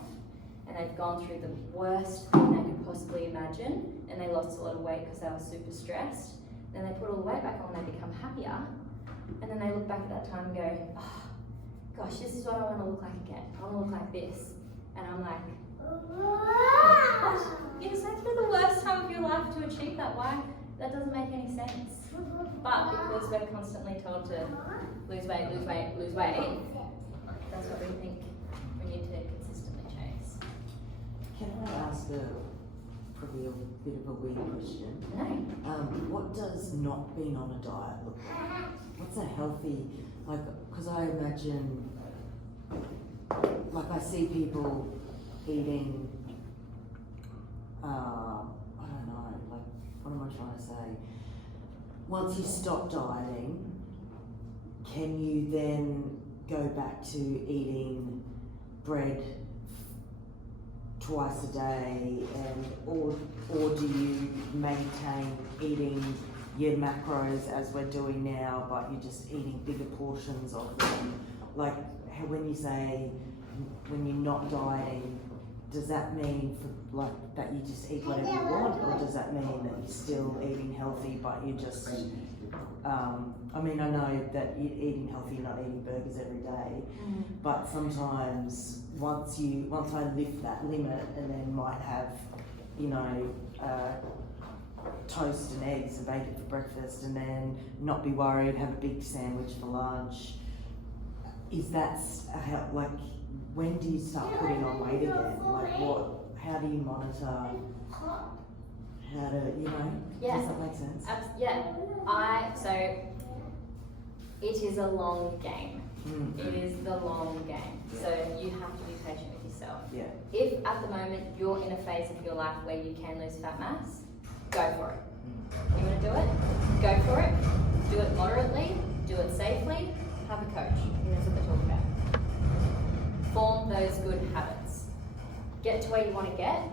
and they've gone through the worst thing they could possibly imagine, and they lost a lot of weight because they were super stressed. Then they put all the weight back on and they become happier, and then they look back at that time and go, oh, gosh, this is what I want to look like again. I want to look like this. And I'm like, what? You just went through the worst time of your life to achieve that. Why? That doesn't make any sense. But because we're constantly told to lose weight, lose weight, lose weight, that's what we think we need to consistently chase. Can I ask probably a bit of a weird question? No. What does not being on a diet look like? What's a healthy, because I imagine, I see people eating, I don't know, what am I trying to say? Once you stop dieting, can you then go back to eating bread twice a day, or do you maintain eating your macros as we're doing now, but you're just eating bigger portions of them? Like, when you say when you're not dieting, does that mean that you just eat whatever you want, or does that mean that you're still eating healthy but you just I know that you're eating healthy, you're not eating burgers every day, but sometimes once I lift that limit and then might have toast and eggs and bacon for breakfast and then not be worried, have a big sandwich for lunch, is that when do you start putting on weight again? How do you monitor? How to, does that make sense? So it is a long game. It is the long game. So you have to be patient with yourself. Yeah. If at the moment you're in a phase of your life where you can lose fat mass, go for it. You want to do it? Go for it. Do it moderately. get to where you want to get,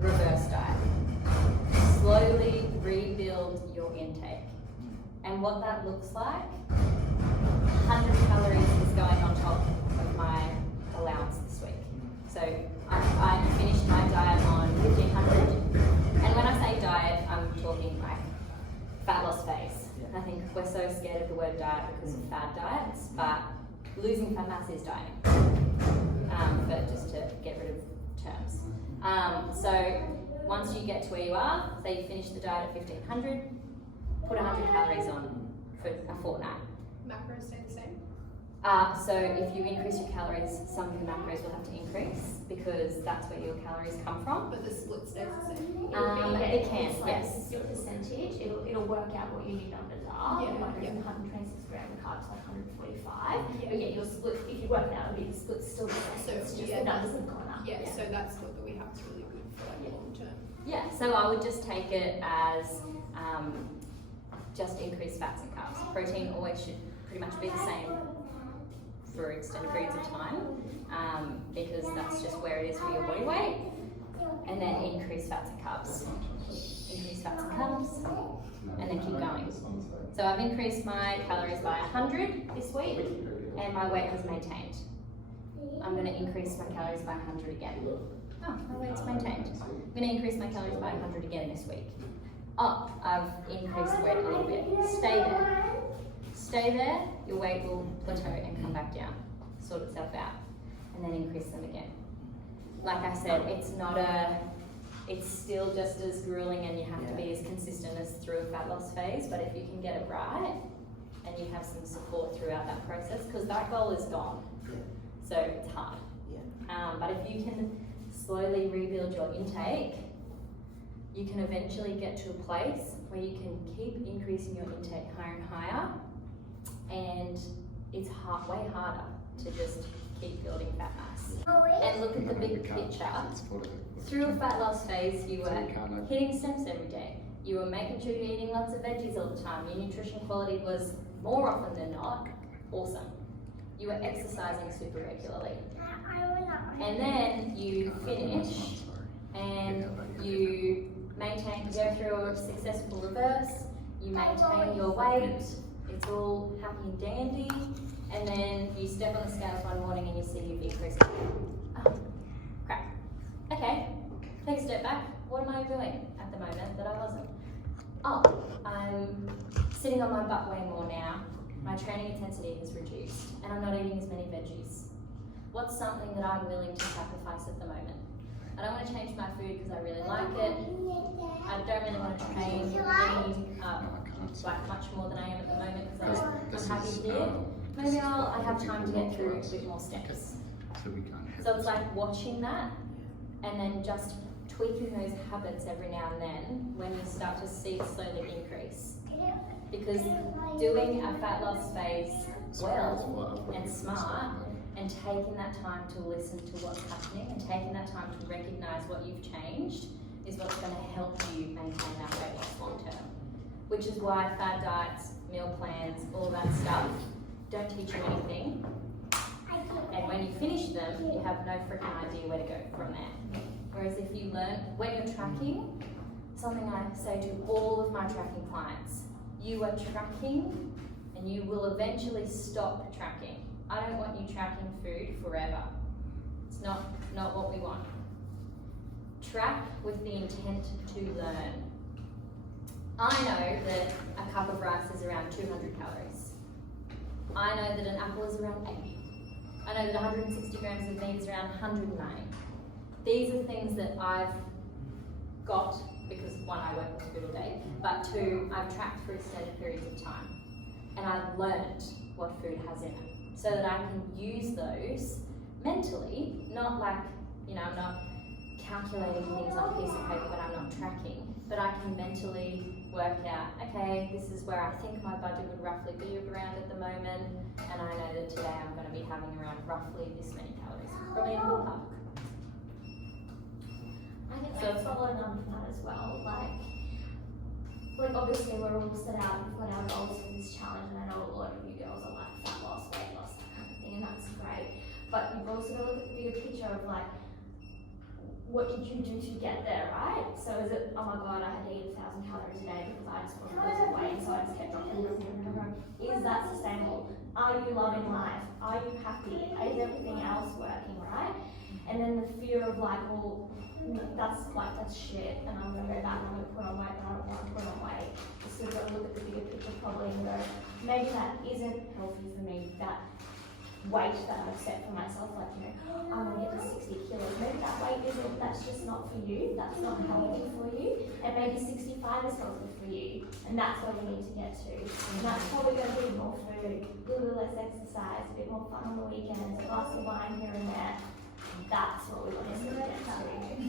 reverse diet. Slowly rebuild your intake. And what that looks like, 100 calories is going on top of my allowance this week. So I finished my diet on 1500. And when I say diet, I'm talking like fat loss phase. I think we're so scared of the word diet because of fad diets, but losing fat mass is dieting. But just to get rid of terms. So once you get to where you are, say you finish the diet at 1500, put 100 calories on for a fortnight. Macros stay the same? So if you increase your calories, some of your macros will have to increase because that's where your calories come from. But the split stays the same? It can, it's like yes. your percentage, it'll work out what you need under DAR. Yeah, Like yeah. 126 grams of carbs, like 145. Yeah. But yet your split, if you work it out, the split's still the same. So, It's just yeah, the numbers have gone up. Yeah, so that's what we have to really good for like long term. Yeah, so I would just take it as just increased fats and carbs. Protein always should pretty much be the same for extended periods of time because that's just where it is for your body weight. And then increase fats and carbs. Increase fats and carbs, and then keep going. So I've increased my calories by 100 this week, and my weight was maintained. I'm going to increase my calories by 100 again. Oh, my weight's maintained. I'm going to increase my calories by 100 again this week. Oh, I've increased the weight a little bit. Stay there. Stay there, your weight will plateau and come back down. Sort itself out. And then increase them again. Like I said, it's still just as grueling and you have to be as consistent as through a fat loss phase, but if you can get it right and you have some support throughout that process, because that goal is gone. So it's hard. But if you can slowly rebuild your intake, you can eventually get to a place where you can keep increasing your intake higher and higher, and it's way harder to just keep building fat mass. And look at the big picture. Through a fat loss phase, you were hitting steps every day. You were making sure you're eating lots of veggies all the time. Your nutrition quality was more often than not awesome. You were exercising super regularly. And then you finish and you go through a successful reverse, you maintain your weight, it's all happy and dandy, and then you step on the scales one morning and you see you've increased. Oh, crap. Okay, take a step back. What am I doing at the moment that I wasn't? Oh, I'm sitting on my butt way more now. My training intensity has reduced, and I'm not eating as many veggies. What's something that I'm willing to sacrifice at the moment? I don't want to change my food because I really like it. I don't really want to train like much more than I am at the moment because I'm happy here. Maybe I have time to get through a bit more steps. So it's like watching that and then just tweaking those habits every now and then when you start to see it slowly increase. Because doing a fat loss phase well and smart and taking that time to listen to what's happening and taking that time to recognize what you've changed is what's going to help you maintain that weight loss long term. Which is why fad diets, meal plans, all that stuff don't teach you anything. And when you finish them, you have no freaking idea where to go from there. Whereas if you learn, when you're tracking, something I say to all of my tracking clients, you are tracking and you will eventually stop tracking. I don't want you tracking food forever. It's not what we want. Track with the intent to learn. I know that a cup of rice is around 200 calories. I know that an apple is around 80. I know that 160 grams of meat is around 190. These are things that I've got because one, I work with food all day, but two, I've tracked for extended periods of time. And I've learned what food has in it so that I can use those mentally, not like, I'm not calculating things on a piece of paper when I'm not tracking, but I can mentally work out, okay, this is where I think my budget would roughly be around at the moment, and I know that today I'm going to be having around roughly this many calories, probably in the ballpark. I think that's following on from that as well. Like obviously we're all set out, we've got our goals for this challenge, and I know a lot of you girls are like fat loss, weight loss, that kind of thing, and that's great. But you've also got to look at the bigger picture of like, what did you do to get there, right? So is it, oh my god, I had to eat 1,000 calories a day because I just wasn't losing weight, so I just kept dropping. Is that sustainable? Are you loving life? Are you happy? Is everything else working, right? And then the fear of like, well, that's shit, and I'm gonna go back and I'm gonna put on weight, but I don't want to put on weight. Just sort of look at the bigger picture probably and go, maybe that isn't healthy for me, that weight that I've set for myself, like, you know, I'm gonna get to 60 kilos. Maybe that weight isn't, that's just not for you, that's not healthy for you, and maybe 65 is healthy for you, and that's what you need to get to. And that's probably gonna be more food, a little less exercise, a bit more fun on the weekends, a glass of wine here and there. That's what we want to get to.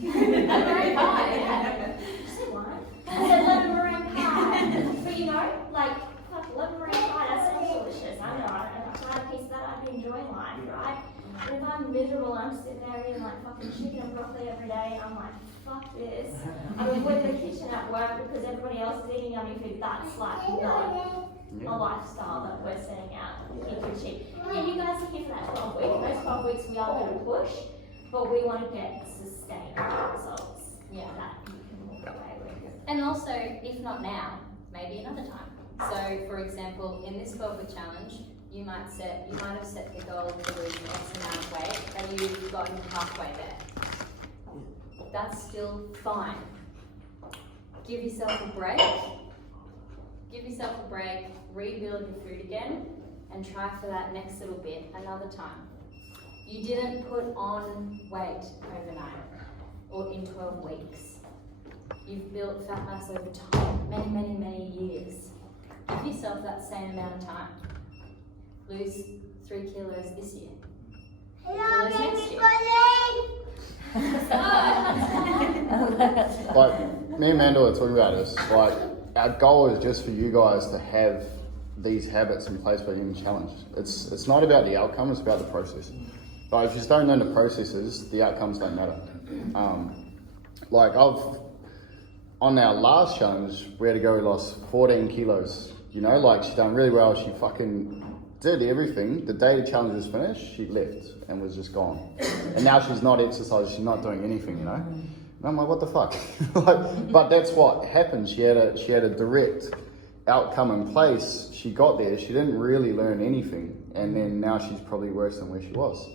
Lemon meringue pie. Did you say wine? I said lemon meringue pie. But you know, like, fuck, lemon meringue pie, that sounds delicious. I know, if I had a piece of that, I'd be enjoying life, right? But if I'm miserable, I'm sitting there eating like fucking chicken and broccoli every day, and I'm like, fuck this. I'm in the kitchen at work because everybody else is eating yummy food. That's like not a lifestyle that we're setting out to achieve. And you guys are here for that 12 weeks. Those 12 weeks we are going to push, but we want to get sustainable results. Yeah. That you can walk away with. And also, if not now, maybe another time. So, for example, in this 12-week challenge, you might have set the goal to lose X amount of weight, and you've gotten halfway there. That's still fine. Give yourself a break. Give yourself a break, rebuild your food again, and try for that next little bit another time. You didn't put on weight overnight or in 12 weeks. You've built fat mass over time, many, many, many years. Give yourself that same amount of time. Lose 3 kilos this year. 3 kilos next year. Like, me and Mandel are talking about this, like, our goal is just for you guys to have these habits in place by the end of the challenge. It's not about the outcome, it's about the process. But if you just don't learn the processes, the outcomes don't matter. On our last challenge, we had a girl who lost 14 kilos. You know, like, she's done really well. She fucking did everything. The day the challenge was finished, she left and was just gone. And now she's not exercising, she's not doing anything, you know? And I'm like, what the fuck? But that's what happened. She had a direct outcome in place. She got there, she didn't really learn anything. And then now she's probably worse than where she was.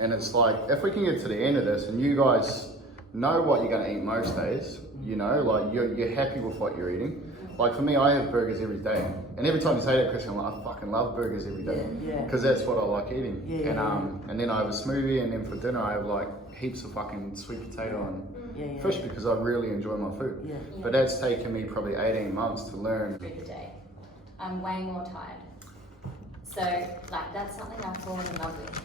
And it's like, if we can get to the end of this and you guys know what you're gonna eat most days, you know, like you're happy with what you're eating. Like for me, I have burgers every day. And every time you say that, Christian, I'm like, I fucking love burgers every day. Because that's what I like eating. And then I have a smoothie, and then for dinner I have like heaps of fucking sweet potato and fish because I really enjoy my food. But that's taken me probably 18 months to learn. Through the day. I'm way more tired. So, like, that's something I've fallen in love with.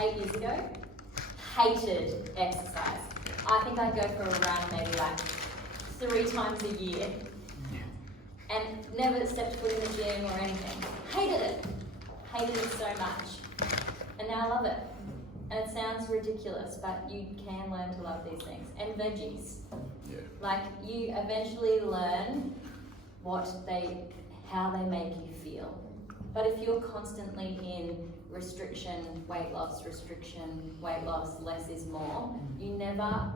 8 years ago, hated exercise. I think I'd go for a run maybe like 3 times a year. And never stepped foot in the gym or anything. Hated it. Hated it so much. And now I love it. And it sounds ridiculous, but you can learn to love these things. And veggies. Like, you eventually learn how they make you feel. But if you're constantly in restriction, weight loss, less is more, you never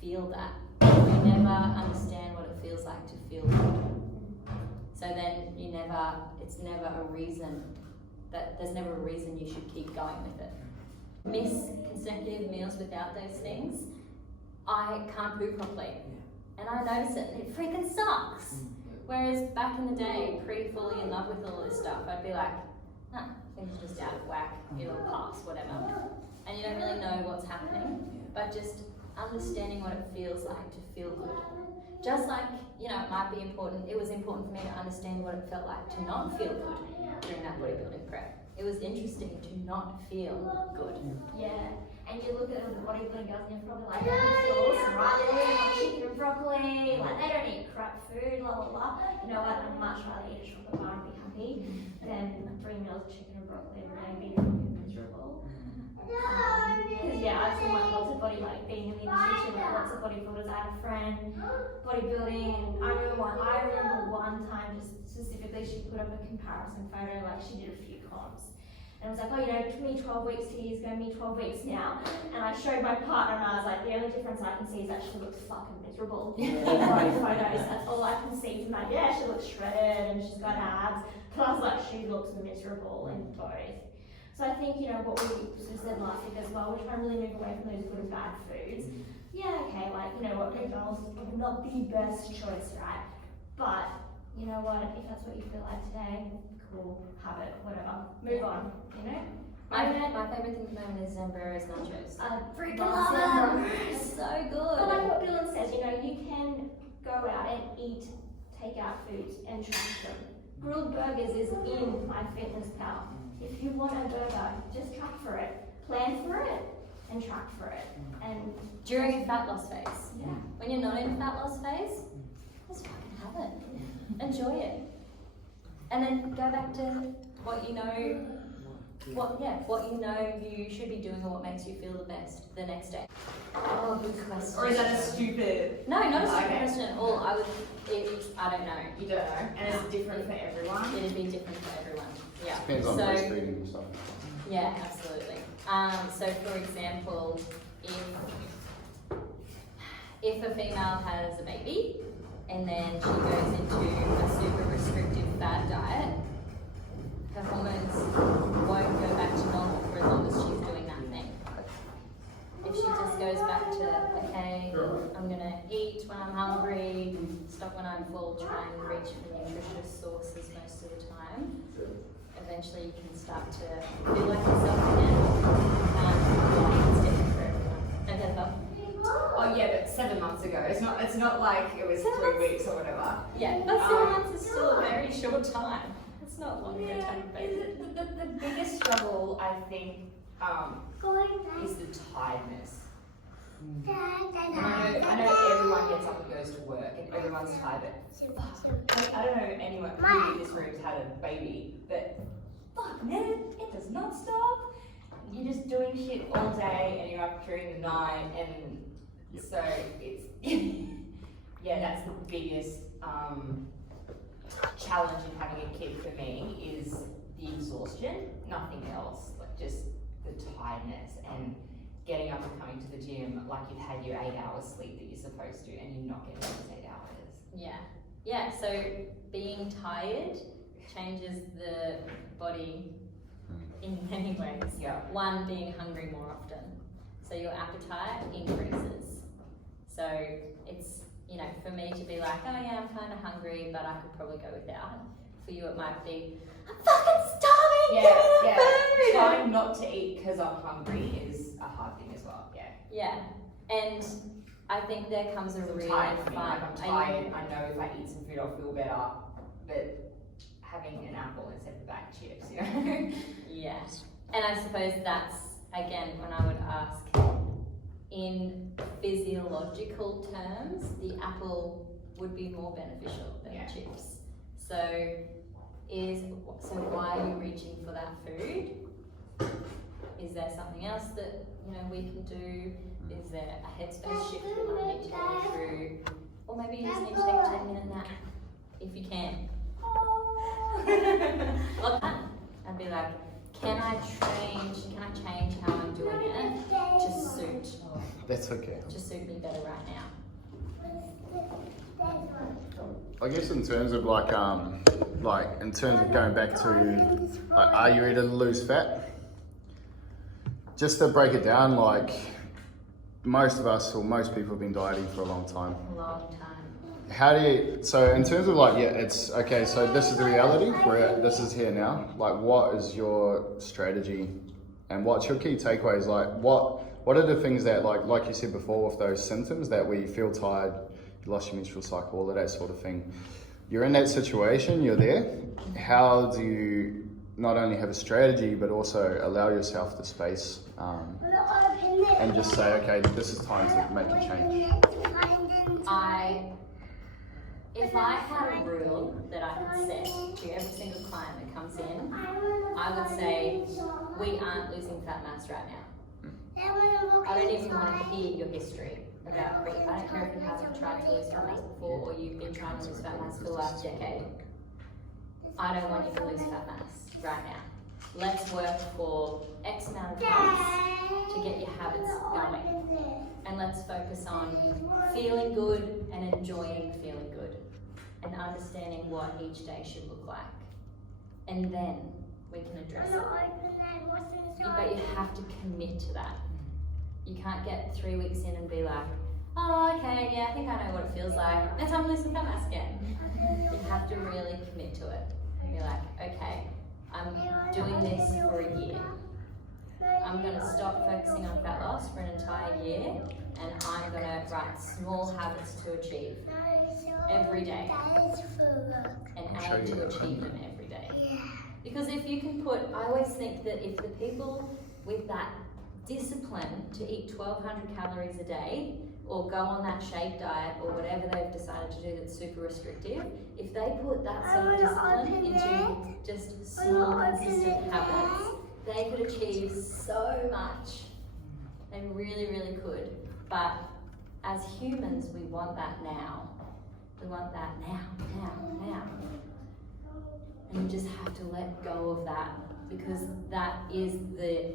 feel that. You never understand what it feels like to feel good. So then there's never a reason you should keep going with it. Miss consecutive meals without those things, I can't poo properly. And I notice it, and it freaking sucks. Whereas back in the day, fully in love with all this stuff, I'd be like, nah, things are just out of whack, it'll pass, whatever. And you don't really know what's happening, but just understanding what it feels like to feel good. Just like, you know, it was important for me to understand what it felt like to not feel good during that bodybuilding prep. It was interesting to not feel good. Yeah, and you look at the bodybuilding girls and you're probably like, oh, this is awesome, right? They're eating like chicken and broccoli, like they don't eat crap food, blah, blah, blah. You know what, I'd much rather eat a chocolate bar and be happy than 3 meals of chicken and broccoli every day and be fucking miserable. Because I've seen like lots of body, like being in the industry, like lots of bodybuilders. I had a friend bodybuilding, and I remember one time just specifically she put up a comparison photo, like she did a few comps, And I was like, oh, you know, it took me 12 weeks to use, going to be 12 weeks now. And I showed my partner and I was like, the only difference I can see is that she looks fucking miserable in both photos. That's all I can see from that. Yeah, she looks shredded and she's got abs. But I was like, she looks miserable in both. So I think, you know, what we sort of said last week as well, we're trying to really move away from those good and bad foods. Yeah, okay, like, you know what, McDonald's is probably not the best choice, right? But, you know what, if that's what you feel like today, cool, have it, whatever. Move on, you know? My favourite thing at the moment is Zambro's nachos. I freaking Love love them. them. They're so But good. like what Dylan says, you know, you can go out and eat takeout foods and track them. Grilled burgers is in MyFitnessPal. If you want a burger, just track for it. Plan for it and track for it. And During a fat loss phase. yeah. When you're not in a fat loss phase, just fucking have it. Enjoy it. And then go back to what you know, what you know you should be doing or what makes you feel the best the next day. Oh, good question. Or is that a stupid? No, not a stupid Okay. question at all. I don't know. You don't know, and it's different for everyone. It'd be different for everyone. Yeah. Depends on So- breastfeeding and stuff. Yeah, absolutely. So for example, if a female has a baby and then she goes into a super restrictive fad diet, her hormones won't go back to normal for as long as she's doing that thing. If she just goes back to, okay, I'm gonna eat when I'm hungry, stop when I'm full, try and reach for nutritious sources most of the time, eventually you can start to feel like yourself again. It's different for everyone. Okay, Bob? Oh yeah, but 7 months ago. It's not like it was 3 weeks or whatever. Yeah, but 7 months is still a very short time. It's not long ago to have a baby. The biggest struggle, I think, is the tiredness. And I know everyone gets up and goes to work and everyone's tired, but I don't know anyone who in this room's had a baby, but fuck man, it does not stop. You're just doing shit all day and you're up during the night and so it's, yeah, that's the biggest challenge in having a kid for me is the exhaustion, nothing else, like just the tiredness and getting up and coming to the gym like you've had your 8 hours sleep that you're supposed to and you're not getting those 8 hours. Yeah. Yeah, so being tired changes the body in many ways. Yeah. One, being hungry more often. So your appetite increases. So it's, you know, for me to be like, oh yeah, I'm kind of hungry, but I could probably go without. For you, it might be, I'm fucking starving, give me the food! Trying not to eat because I'm hungry is a hard thing as well, yeah. Yeah, and I think there comes a I'm really tired for fun. me, like I'm tired, I know if I eat some food I'll feel better, but having an apple instead of a bag of chips, you know? Yeah, and I suppose that's, again, when I would ask, in physiological terms, the apple would be more beneficial than the chips. So why are you reaching for that food? Is there something else that, you know, we can do? Is there a headspace shift we might need to go through? Or maybe you just need to take a 10-minute nap, if you can. Well, I'd be like, can I change how I'm doing it That's okay. to suit me better right now? I guess in terms of like in terms of going back to are you ready to lose fat? Just to break it down, like most of us or most people have been dieting for a long time. Long time. How do you, so in terms of like, yeah, it's okay, so this is the reality, this is here now. Like what is your strategy and what's your key takeaways? Like what are the things that like you said before with those symptoms that we feel tired, you lost your menstrual cycle, all of that sort of thing. You're in that situation, you're there. How do you not only have a strategy, but also allow yourself the space and just say, okay, this is time to make a change? If I had a rule that I could set to every single client that comes in, I would say, we aren't losing fat mass right now. I don't even want to hear your history about I don't care if you haven't tried to lose fat mass before or you've been trying to lose fat mass for the last decade. I don't want you to lose fat mass right now. let's work for X amount of months to get your habits going. And let's focus on feeling good and enjoying feeling good and understanding what each day should look like. And then we can address it. But you have to commit to that. You can't get 3 weeks in and be like, oh, okay, yeah, I think I know what it feels like. And time to lose some fat mass again. You have to really commit to it. And be like, okay, I'm doing this for a year. I'm going to stop focusing on fat loss for an entire year, and I'm going to write small habits to achieve every day and aim to achieve them every day. Because if you can put, I always think that if the people with that discipline to eat 1,200 calories a day or go on that shake diet or whatever they've decided to do that's super restrictive, if they put that sort of discipline into just small, consistent habits, they could achieve so much. They really, really could. But as humans, we want that now. We want that now. And you just have to let go of that, because that is the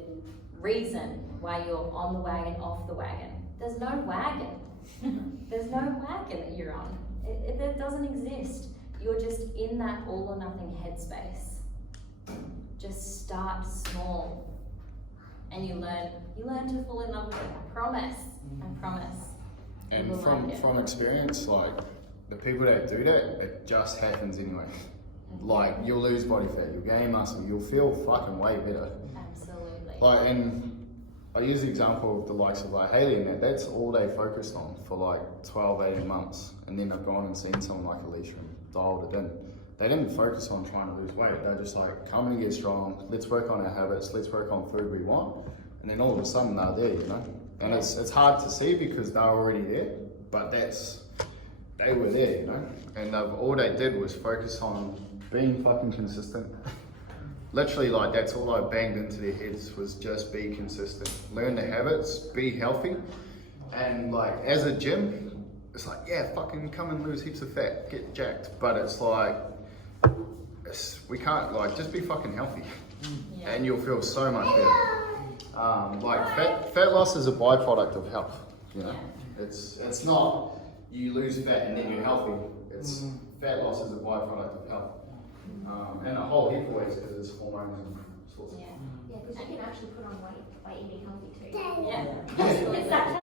reason why you're on the wagon, off the wagon. There's no wagon. There's no wagon that you're on. It doesn't exist. You're just in that all or nothing headspace. Just start small, and you learn to fall in love with it. I promise. And You will from like it. from experience, like the people that do that, it just happens anyway. Like you'll lose body fat, you'll gain muscle, you'll feel fucking way better. Absolutely. Like, and I use the example of the likes of like Hayley and that's all they focused on for like 12, 18 months. And then I've gone and seen someone like Alicia and dialed it in. They didn't focus on trying to lose weight. They're just like, come and get strong, let's work on our habits, let's work on food we want. And then all of a sudden they're there, you know? And it's hard to see because they're already there, but they were there, you know? And all they did was focus on being fucking consistent. Literally, like, that's all I banged into their heads was just be consistent. Learn the habits, be healthy. And like, as a gym, it's like, yeah, fucking come and lose heaps of fat, get jacked. But it's like, we can't, like, just be fucking healthy. Yeah. And you'll feel so much better. Like, fat loss is a byproduct of health, you know? Yeah. It's not you lose fat and then you're healthy. It's fat loss is a byproduct of health. And a whole heap of ways because it's hormones and sorts of Yeah. Yeah, because you can actually put on weight by eating healthy too. Yeah. Yeah. Absolutely. It's that